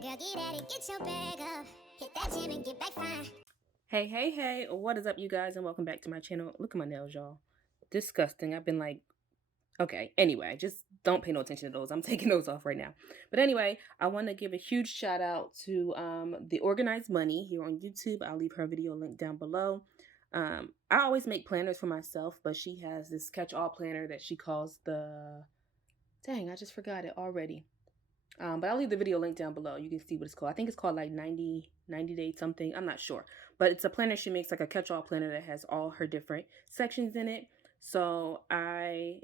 Girl, get at it, get your bag up. Hit that gym and get back fine. Hey, what is up, you guys, and welcome back to my channel. Look at my nails, y'all. Disgusting. I've been like, okay, anyway, just don't pay no attention to those. I'm taking those off right now. But anyway, I want to give a huge shout out to the Organized Money here on YouTube. I'll leave her video link down below. I always make planners for myself, but she has this catch-all planner that she calls the... Dang, I just forgot it already. But I'll leave the video link down below. You can see what it's called. I think it's called like 90 days something. I'm not sure. But it's a planner she makes, like a catch-all planner that has all her different sections in it. So I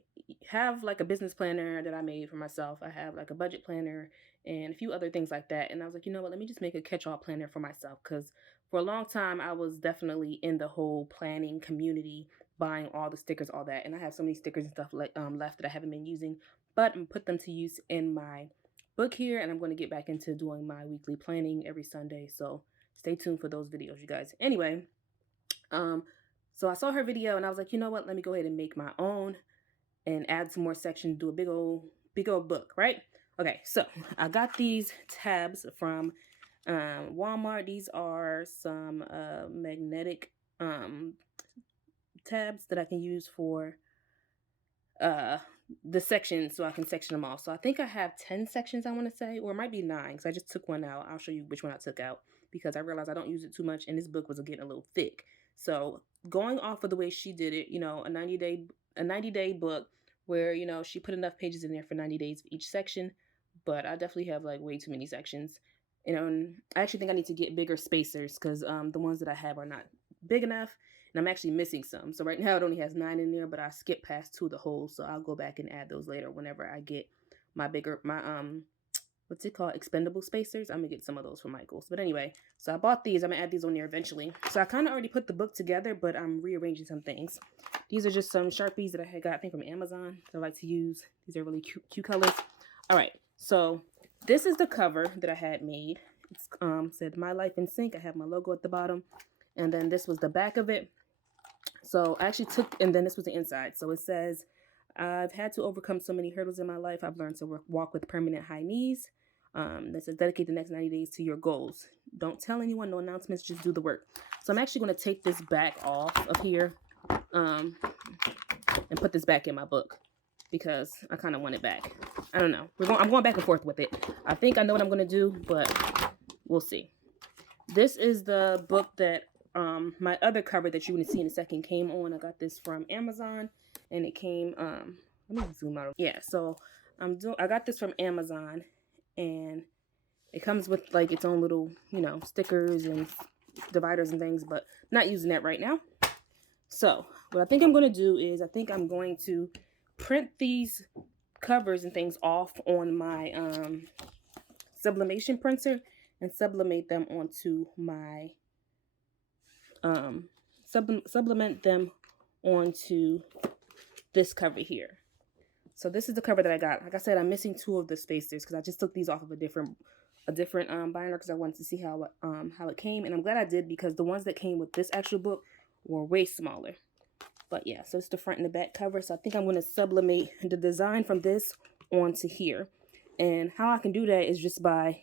have like a business planner that I made for myself. I have like a budget planner and a few other things like that. And I was like, you know what, let me just make a catch-all planner for myself. Because for a long time, I was definitely in the whole planning community, buying all the stickers, all that. And I have so many stickers and stuff left that I haven't been using. But I'm put them to use in my book here, and I'm going to get back into doing my weekly planning every Sunday, so stay tuned for those videos, you guys. Anyway, so I saw her video and I was like, you know what, let me go ahead and make my own and add some more sections, do a big old book, right? Okay, so I got these tabs from Walmart. These are some magnetic tabs that I can use for the sections, so I can section them off. So I think I have 10 sections, I want to say, or it might be 9 because I just took one out. I'll show you which one I took out because I realized I don't use it too much, and this book was getting a little thick. So going off of the way she did it, you know, a 90-day book where, you know, she put enough pages in there for 90 days for each section, but I definitely have like way too many sections. You know, and I actually think I need to get bigger spacers because the ones that I have are not big enough, and I'm actually missing some. So right now it only has 9 in there, but I skipped past 2 of the holes, so I'll go back and add those later whenever I get my bigger, what's it called, expendable spacers. I'm gonna get some of those from Michael's. But anyway, so I bought these. I'm gonna add these on there eventually. So I kind of already put the book together, but I'm rearranging some things. These are just some Sharpies that I had got, I think, from Amazon that I like to use. These are really cute colors. All right, so this is the cover that I had made. It's said My Life in Sync. I have my logo at the bottom, and then this was the back of it. So I actually took, and then this was the inside. So it says, I've had to overcome so many hurdles in my life. I've learned to walk with permanent high knees. That says, dedicate the next 90 days to your goals. Don't tell anyone, no announcements, just do the work. So I'm actually going to take this back off of here and put this back in my book because I kind of want it back. I don't know. I'm going back and forth with it. I think I know what I'm going to do, but we'll see. This is the book that my other cover that you're going to see in a second came on. I got this from Amazon, and it came, let me zoom out. Yeah, so I got this from Amazon, and it comes with like its own little, you know, stickers and dividers and things, but I'm not using that right now. So what I think I'm going to do is I think I'm going to print these covers and things off on my sublimation printer and sublimate them onto my supplement them onto this cover here. So this is the cover that I got. Like I said, I'm missing 2 of the spacers because I just took these off of a different binder because I wanted to see how it came, and I'm glad I did because the ones that came with this actual book were way smaller. But yeah, so it's the front and the back cover. So I think I'm going to sublimate the design from this onto here, and how I can do that is just by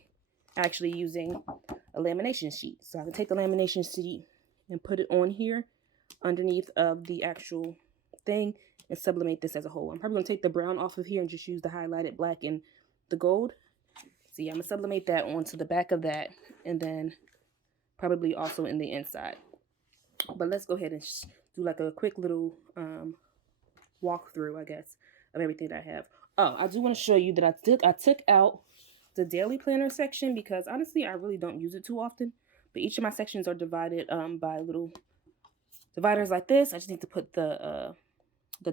actually using a lamination sheet. So I can take the lamination sheet and put it on here underneath of the actual thing and sublimate this as a whole. I'm probably going to take the brown off of here and just use the highlighted black and the gold. So yeah, I'm going to sublimate that onto the back of that, and then probably also in the inside. But let's go ahead and do like a quick little walkthrough, I guess, of everything that I have. Oh, I do want to show you that I took out the daily planner section because honestly, I really don't use it too often. But each of my sections are divided by little dividers like this. I just need to put the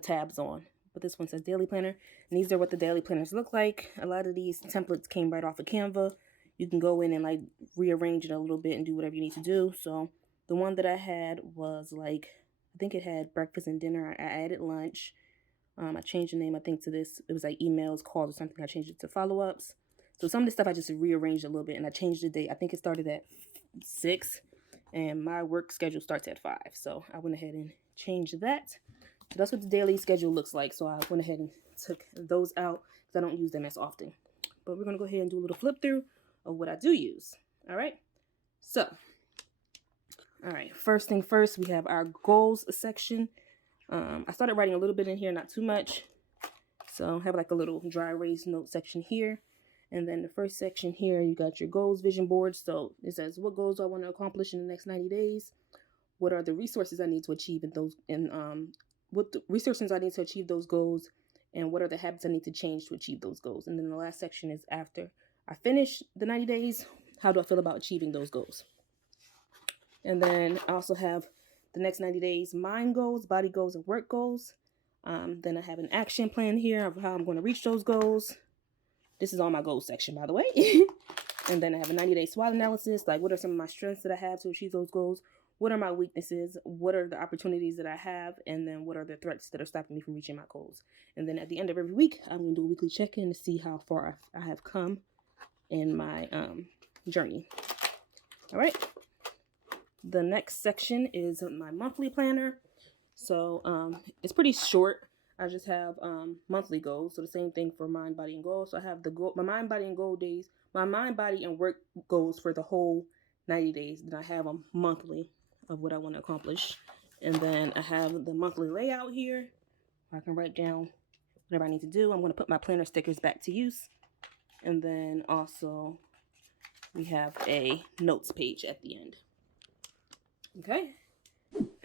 tabs on. But this one says daily planner, and these are what the daily planners look like. A lot of these templates came right off of Canva. You can go in and like rearrange it a little bit and do whatever you need to do. So the one that I had was like, I think it had breakfast and dinner. I added lunch. I changed the name, I think, to this. It was like emails, calls, or something. I changed it to follow-ups. So some of this stuff I just rearranged a little bit, and I changed the date. I think it started at 6, and my work schedule starts at 5. So I went ahead and changed that. So that's what the daily schedule looks like. So I went ahead and took those out because I don't use them as often. But we're going to go ahead and do a little flip through of what I do use. All right. So, all right. First thing first, we have our goals section. I started writing a little bit in here, not too much. So I have like a little dry erase note section here. And then the first section here, you got your goals vision board. So it says, what goals do I want to accomplish in the next 90 days? What are the resources I need to achieve in those, what the resources I need to achieve those goals, and what are the habits I need to change to achieve those goals? And then the last section is after I finish the 90 days, how do I feel about achieving those goals? And then I also have the next 90 days mind goals, body goals, and work goals. Then I have an action plan here of how I'm going to reach those goals. This is all my goals section, by the way. And then I have a 90-day SWOT analysis, like what are some of my strengths that I have to achieve those goals? What are my weaknesses? What are the opportunities that I have? And then what are the threats that are stopping me from reaching my goals? And then at the end of every week, I'm going to do a weekly check-in to see how far I have come in my journey. All right. The next section is my monthly planner. So it's pretty short. I just have monthly goals. So the same thing for mind, body, and goals. So I have my mind, body, and goal days, my mind, body, and work goals for the whole 90 days. Then I have them monthly of what I want to accomplish. And then I have the monthly layout here. I can write down whatever I need to do. I'm going to put my planner stickers back to use. And then also we have a notes page at the end. Okay.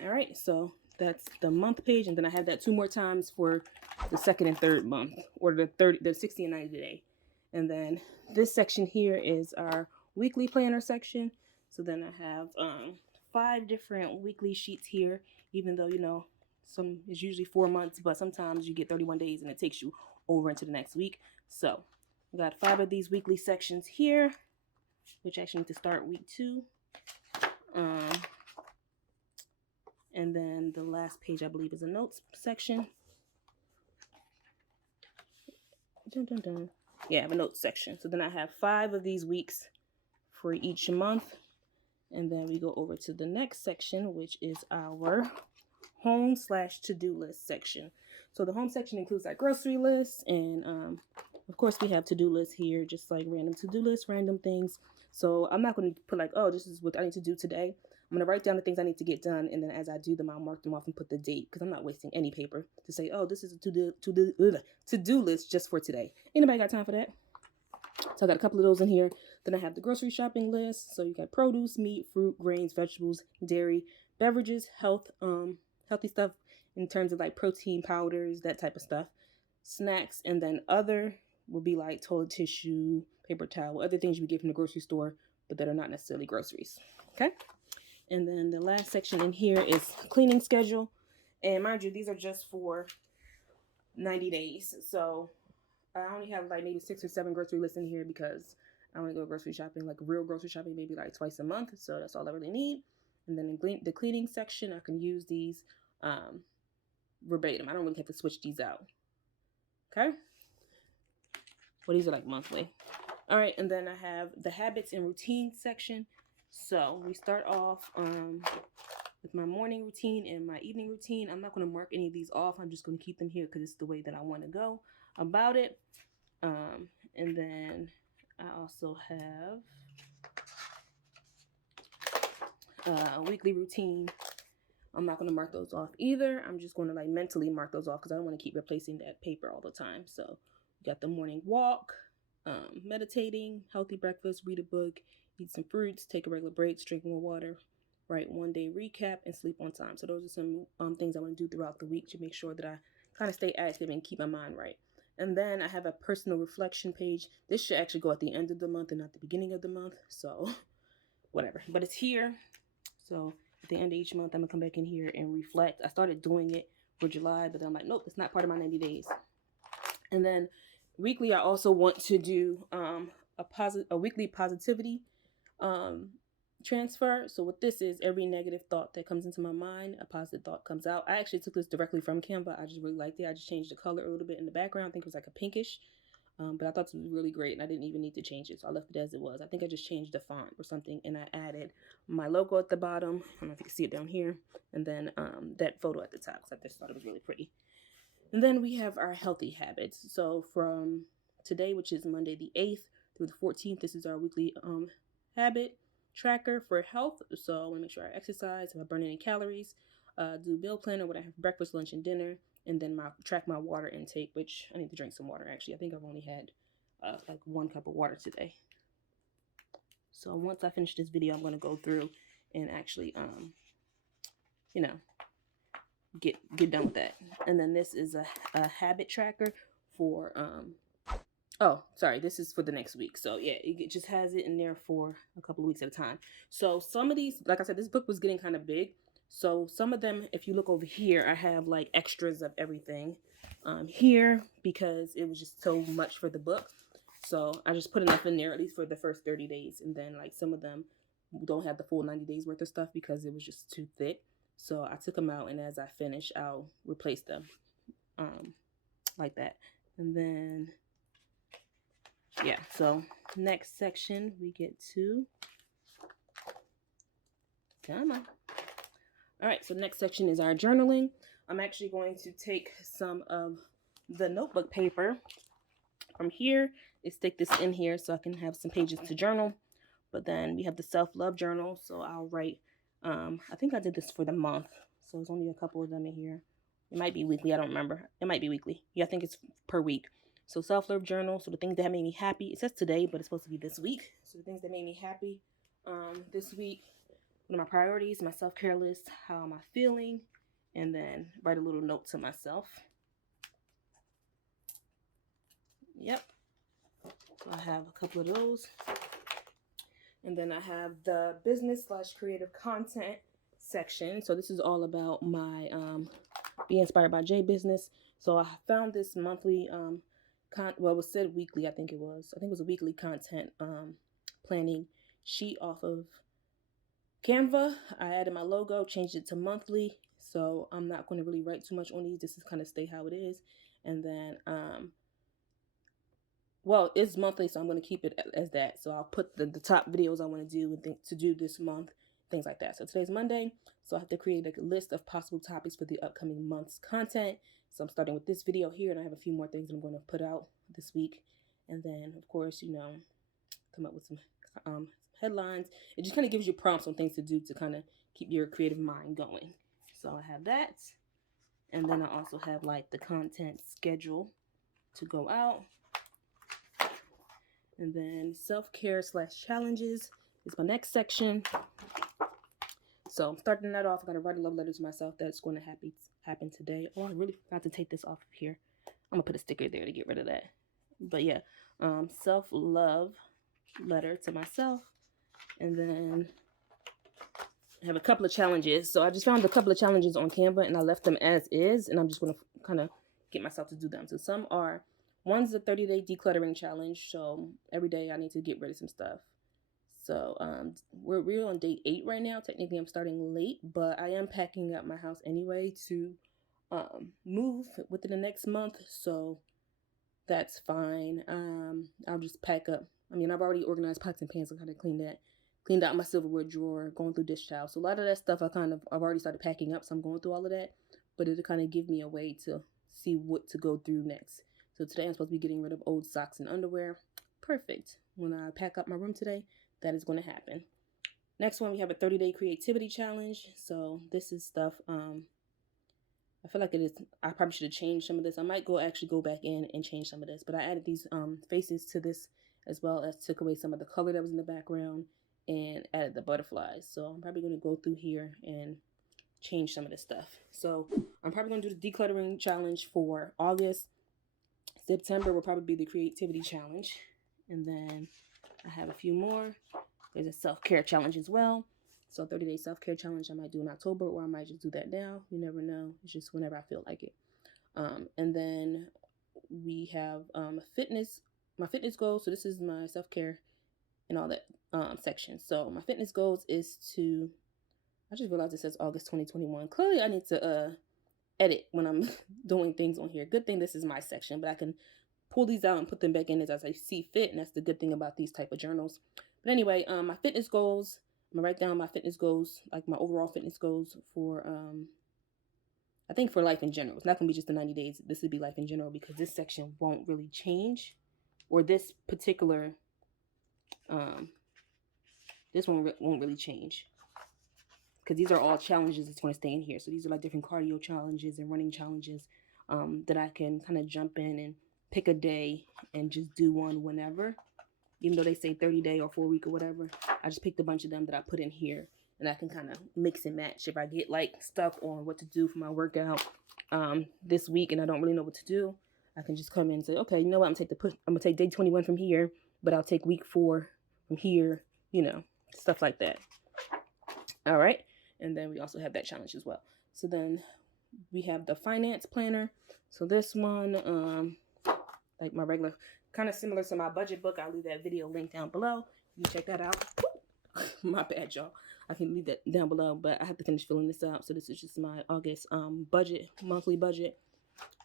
All right. So that's the month page. And then I have that 2 more times for the 2nd and 3rd month, or the 60 and 90 day. And then this section here is our weekly planner section. So then I have 5 different weekly sheets here, even though, you know, some is usually 4 months, but sometimes you get 31 days and it takes you over into the next week. So I got 5 of these weekly sections here, which actually need to start week 2. And then the last page, I believe, is a notes section. Dun, dun, dun. Yeah, I have a notes section. So then I have 5 of these weeks for each month. And then we go over to the next section, which is our home/to-do list section. So the home section includes our grocery lists. And of course, we have to-do lists here, just like random to-do lists, random things. So I'm not going to put like, oh, this is what I need to do today. I'm going to write down the things I need to get done, and then as I do them, I'll mark them off and put the date, because I'm not wasting any paper to say, oh, this is a to-do list just for today. Anybody got time for that? So I got a couple of those in here. Then I have the grocery shopping list. So you got produce, meat, fruit, grains, vegetables, dairy, beverages, healthy stuff in terms of like protein powders, that type of stuff. Snacks, and then other would be like toilet tissue, paper towel, other things you would get from the grocery store, but that are not necessarily groceries. Okay. And then the last section in here is cleaning schedule. And mind you, these are just for 90 days. So I only have like maybe 6 or 7 grocery lists in here because I want to go grocery shopping, like real grocery shopping, maybe like twice a month. So that's all I really need. And then in the cleaning section, I can use these verbatim. I don't really have to switch these out. Okay. Well, these are like monthly. All right. And then I have the habits and routine section. So we start off with my morning routine and my evening routine. I'm not going to mark any of these off. I'm just going to keep them here because it's the way that I want to go about it. And then I also have a weekly routine. I'm not going to mark those off either. I'm just going to like mentally mark those off because I don't want to keep replacing that paper all the time. So we got the morning walk, meditating, healthy breakfast, read a book, eat some fruits, take a regular break, drink more water, write 1-day recap, and sleep on time. So those are some things I want to do throughout the week to make sure that I kind of stay active and keep my mind right. And then I have a personal reflection page. This should actually go at the end of the month and not the beginning of the month. So whatever. But it's here. So at the end of each month, I'm going to come back in here and reflect. I started doing it for July, but then I'm like, nope, it's not part of my 90 days. And then weekly, I also want to do a weekly positivity transfer. So what this is, every negative thought that comes into my mind, a positive thought comes out. I actually took this directly from Canva. I just really liked it. I just changed the color a little bit in the background. I think it was like a pinkish, but I thought it was really great and I didn't even need to change it. So I left it as it was. I think I just changed the font or something and I added my logo at the bottom. I don't know if you can see it down here. And then that photo at the top because I just thought it was really pretty. And then we have our healthy habits. So from today, which is Monday the 8th, through the 14th. This is our weekly habit tracker for health. So I want to make sure I exercise, if I burn any calories, do meal planner, what I have for breakfast, lunch, and dinner, and then track my water intake, which I need to drink some water actually. I think I've only had like 1 cup of water today. So once I finish this video, I'm going to go through and actually you know, get done with that. And then this is a habit tracker for oh, sorry, this is for the next week. So yeah, it just has it in there for a couple of weeks at a time. So some of these, like I said, this book was getting kind of big. So some of them, if you look over here, I have like extras of everything here because it was just so much for the book. So I just put enough in there, at least for the first 30 days. And then like some of them don't have the full 90 days worth of stuff because it was just too thick. So I took them out, and as I finish, I'll replace them like that. And then, yeah, so next section we get to, come on. All right, so next section is our journaling. I'm actually going to take some of the notebook paper from here and stick this in here so I can have some pages to journal. But then we have the self-love journal, so I'll write, I think I did this for the month, so there's only a couple of them in here. It might be weekly, I don't remember. It might be weekly. Yeah, I think it's per week. So self-love journal, so the things that made me happy. It says today, but it's supposed to be this week. So the things that made me happy this week. What are my priorities, my self-care list, how am I feeling, and then write a little note to myself. Yep. So I have a couple of those. And then I have the business/creative content section. So this is all about my Be Inspired by J business. So I found this monthly well, it was said weekly, I think it was a weekly content planning sheet off of Canva. I added my logo, changed it to monthly. So I'm not going to really write too much on these. This is kind of stay how it is. And then well, it's monthly, so I'm going to keep it as that. So I'll put the top videos I want to do and to do this month, things like that. So today's Monday, so I have to create a list of possible topics for the upcoming month's content. So I'm starting with this video here, and I have a few more things I'm going to put out this week. And then, of course, you know, come up with some headlines. It just kind of gives you prompts on things to do to kind of keep your creative mind going. So I have that. And then I also have like the content schedule to go out. And then self-care/challenges is my next section. So I'm starting that off. I'm going to write a love letter to myself that's going to happen today. Oh, I really forgot to take this off of here. I'm going to put a sticker there to get rid of that. But yeah, self-love letter to myself. And then I have a couple of challenges. So I just found a couple of challenges on Canva, and I left them as is. And I'm just going to kind of get myself to do them. So some are, one's a 30-day decluttering challenge. So every day I need to get rid of some stuff. So we're on day 8 right now. Technically, I'm starting late, but I am packing up my house anyway to move within the next month. So that's fine. I'll just pack up. I mean, I've already organized pots and pans. I kind of cleaned out my silverware drawer, going through dish towel. So a lot of that stuff I've already started packing up. So I'm going through all of that, but it'll kind of give me a way to see what to go through next. So today I'm supposed to be getting rid of old socks and underwear. Perfect. When I pack up my room today, that is going to happen. Next one, we have a 30-day creativity challenge. So this is stuff, I feel like I probably should have changed some of this. I might actually go back in and change some of this, but I added these faces to this, as well as took away some of the color that was in the background and added the butterflies. So I'm probably going to go through here and change some of this stuff. So I'm probably going to do the decluttering challenge for August. September will probably be the creativity challenge. And then I have a few more. There's a self-care challenge as well. So 30-day self-care challenge I might do in October, or I might just do that now. You never know. It's just whenever I feel like it. And then we have my fitness goals. So this is my self-care and all that section. So my fitness goals is to, I just realized it says August 2021. Clearly I need to edit when I'm doing things on here. Good thing this is my section, but I can pull these out and put them back in as I see fit, and that's the good thing about these type of journals. But anyway, my fitness goals, I'm gonna write down my fitness goals, like my overall fitness goals for I think for life in general. It's not gonna be just the 90 days. This would be life in general, because this section won't really change, or this particular This one won't really change because these are all challenges that's going to stay in here. So these are like different cardio challenges and running challenges that I can kind of jump in and pick a day and just do one whenever. Even though they say 30-day or 4-week or whatever, I just picked a bunch of them that I put in here, and I can kind of mix and match. If I get like stuck on what to do for my workout this week and I don't really know what to do, I can just come in and say, okay, you know what, I'm gonna take day 21 from here, but I'll take week 4 from here, you know, stuff like that. All right, and then we also have that challenge as well. So then we have the finance planner. So this one, like my regular, kind of similar to my budget book. I'll leave that video link down below. You can check that out. My bad, y'all. I can leave that down below, but I have to finish filling this out. So this is just my August budget, monthly budget.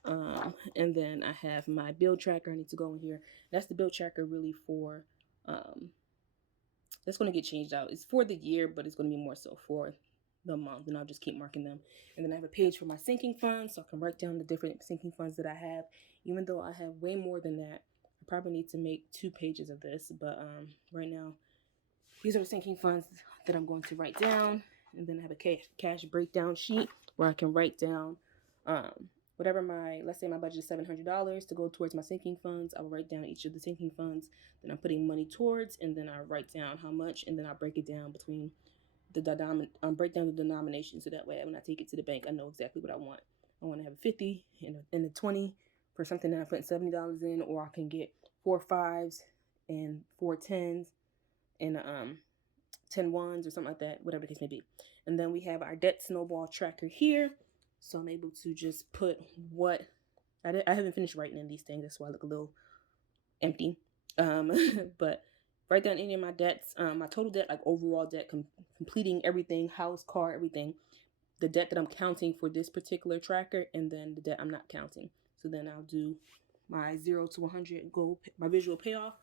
And then I have my bill tracker. I need to go in here. That's the bill tracker really for, that's going to get changed out. It's for the year, but it's going to be more so for the month, and I'll just keep marking them. And then I have a page for my sinking funds, so I can write down the different sinking funds that I have. Even though I have way more than that, I probably need to make 2 pages of this, but right now these are the sinking funds that I'm going to write down. And then I have a cash breakdown sheet where I can write down whatever let's say my budget is $700 to go towards my sinking funds. I will write down each of the sinking funds that I'm putting money towards, and then I write down how much, and then I break it down between break down the denomination, so that way when I take it to the bank, I know exactly what I want. I want to have a 50 and a 20 for something that I'm putting $70 in, or I can get 4 5s and 4 10s and 10 ones or something like that, whatever the case may be. And then we have our debt snowball tracker here. So I'm able to just put what I haven't finished writing in these things. That's why I look a little empty. But write down any of my debts, my total debt, like overall debt, completing everything, house, car, everything, the debt that I'm counting for this particular tracker, and then the debt I'm not counting. So then I'll do my 0 to 100 goal, my visual payoff.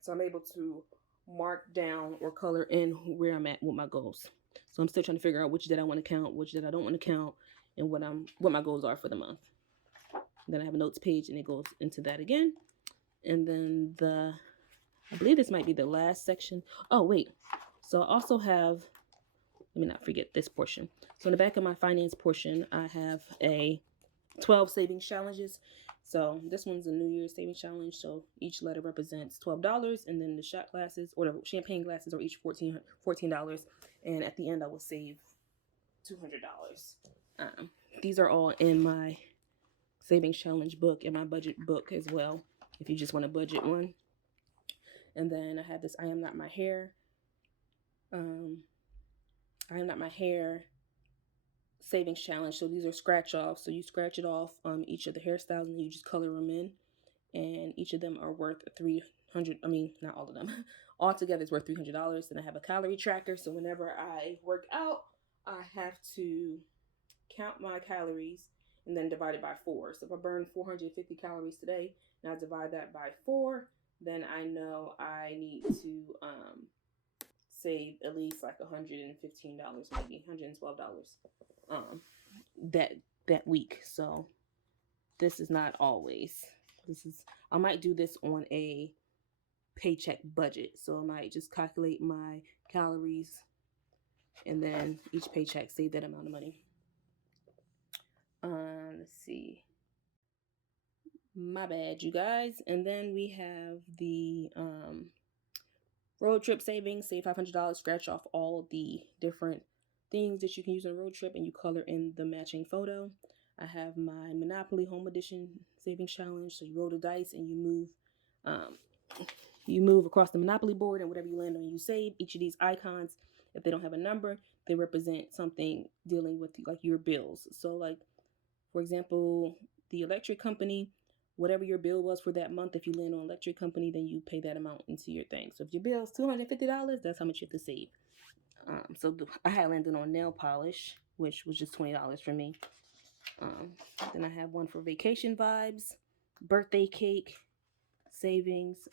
So I'm able to mark down or color in where I'm at with my goals. So I'm still trying to figure out which debt I want to count, which debt I don't want to count, and what my goals are for the month. Then I have a notes page, and it goes into that again. And then I believe this might be the last section. Oh, wait. So I also have, let me not forget this portion. So in the back of my finance portion, I have a 12 savings challenges. So this one's a New Year's savings challenge. So each letter represents $12, and then the shot glasses or the champagne glasses are each $14. And at the end, I will save $200. These are all in my savings challenge book and my budget book as well, if you just want a budget one. And then I have this I am not my hair. I am not my hair savings challenge. So these are scratch offs. So you scratch it off each of the hairstyles, and you just color them in. And each of them are worth $300. I mean, not all of them. All together it's worth $300. Then I have a calorie tracker. So whenever I work out, I have to count my calories and then divide it by 4. So if I burn 450 calories today and I divide that by 4, then I know I need to save at least like $115, maybe $112 that week. So this is not always. I might do this on a paycheck budget. So I might just calculate my calories and then each paycheck save that amount of money. Let's see. My bad, you guys. And then we have the road trip savings. Save $500. Scratch off all the different things that you can use on a road trip, and you color in the matching photo. I have my Monopoly Home Edition savings challenge. So you roll the dice and you move across the Monopoly board, and whatever you land on, you save. Each of these icons, if they don't have a number, they represent something dealing with like your bills. So like, for example, the electric company, whatever your bill was for that month, if you land on electric company, then you pay that amount into your thing. So if your bill is $250, that's how much you have to save. I had landed on nail polish, which was just $20 for me. Then I have one for vacation vibes, birthday cake, savings.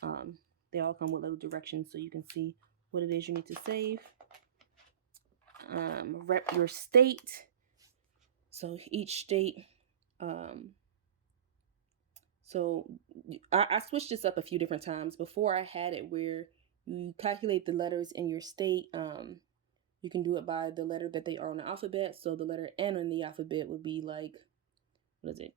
They all come with little directions so you can see what it is you need to save. Rep your state. So each state, so I switched this up a few different times. Before I had it where You calculate the letters in your state. You can do it by the letter that they are on the alphabet. So the letter N on the alphabet would be like, what is it?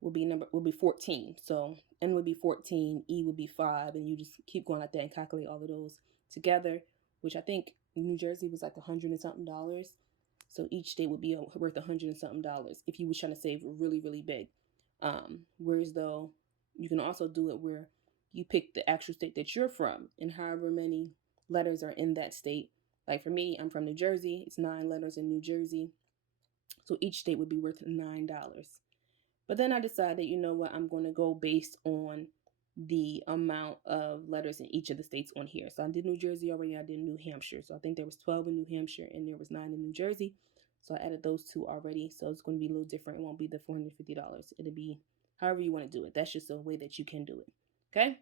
Will be 14. So N would be 14, E would be 5, and you just keep going like that and calculate all of those together, which I think New Jersey was like $100 and something. So each state would be worth $100 and something if you was trying to save really, really big. Whereas though you can also do it where you pick the actual state that you're from and however many letters are in that state. Like for me, I'm from New Jersey. It's 9 letters in New Jersey. So each state would be worth $9. But then I decided, you know what, I'm going to go based on the amount of letters in each of the states on here. So I did New Jersey already. I did New Hampshire. So I think there was 12 in New Hampshire and there was 9 in New Jersey. So I added those 2 already. So it's going to be a little different. It won't be the $450. It'll be however you want to do it. That's just a way that you can do it. Okay.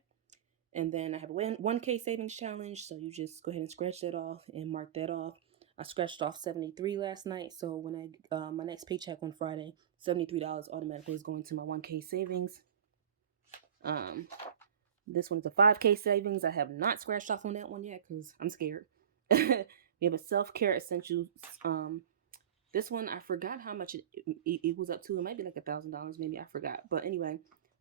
And then I have a 1K savings challenge. So you just go ahead and scratch that off and mark that off. I scratched off 73 last night. So when I my next paycheck on Friday, $73 automatically is going to my 1K savings. This one's a 5K savings. I have not scratched off on that one yet because I'm scared. We have a self-care essentials. This one I forgot how much it was up to. It might be like $1,000, maybe. I forgot. But anyway,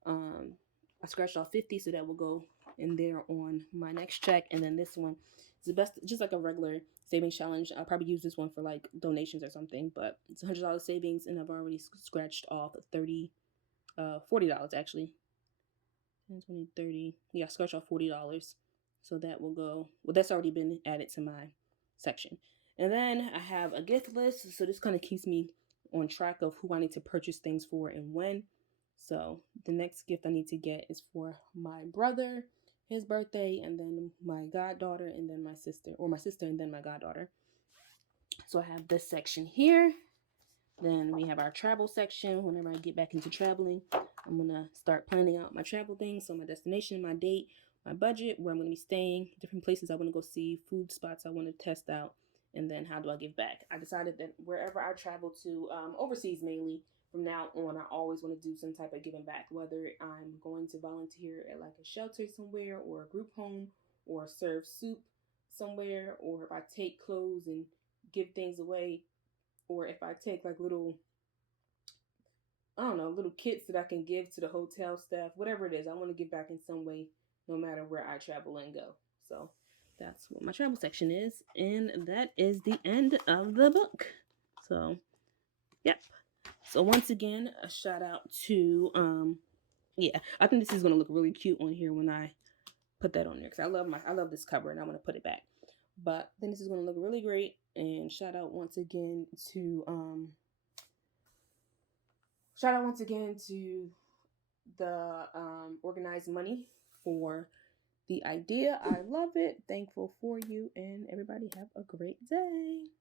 I scratched off 50, so that will go in there on my next check. And then this one is the best, just like a regular savings challenge. I'll probably use this one for like donations or something, but it's $100 savings, and I've already scratched off $40 actually. 10, 20, 30. Yeah, I scratched off $40. So that will go, well, that's already been added to my section. And then I have a gift list. So this kind of keeps me on track of who I need to purchase things for and when. So the next gift I need to get is for my brother, his birthday, and then my goddaughter, and then my sister, or my sister and then my goddaughter. So I have this section here. Then we have our travel section. Whenever I get back into traveling, I'm going to start planning out my travel things. So my destination, my date, my budget, where I'm going to be staying, different places I want to go see, food spots I want to test out, and then how do I give back. I decided that wherever I travel to, overseas mainly, from now on, I always want to do some type of giving back, whether I'm going to volunteer at like a shelter somewhere or a group home or serve soup somewhere, or if I take clothes and give things away, or if I take like little, I don't know, little kits that I can give to the hotel staff, whatever it is, I want to give back in some way, no matter where I travel and go. So that's what my travel section is. And that is the end of the book. So, yep. So once again, a shout out to, yeah, I think this is going to look really cute on here when I put that on there, because I love this cover and I want to put it back. But I think this is going to look really great. And shout out once again to the Organized Money for the idea. I love it. Thankful for you, and everybody have a great day.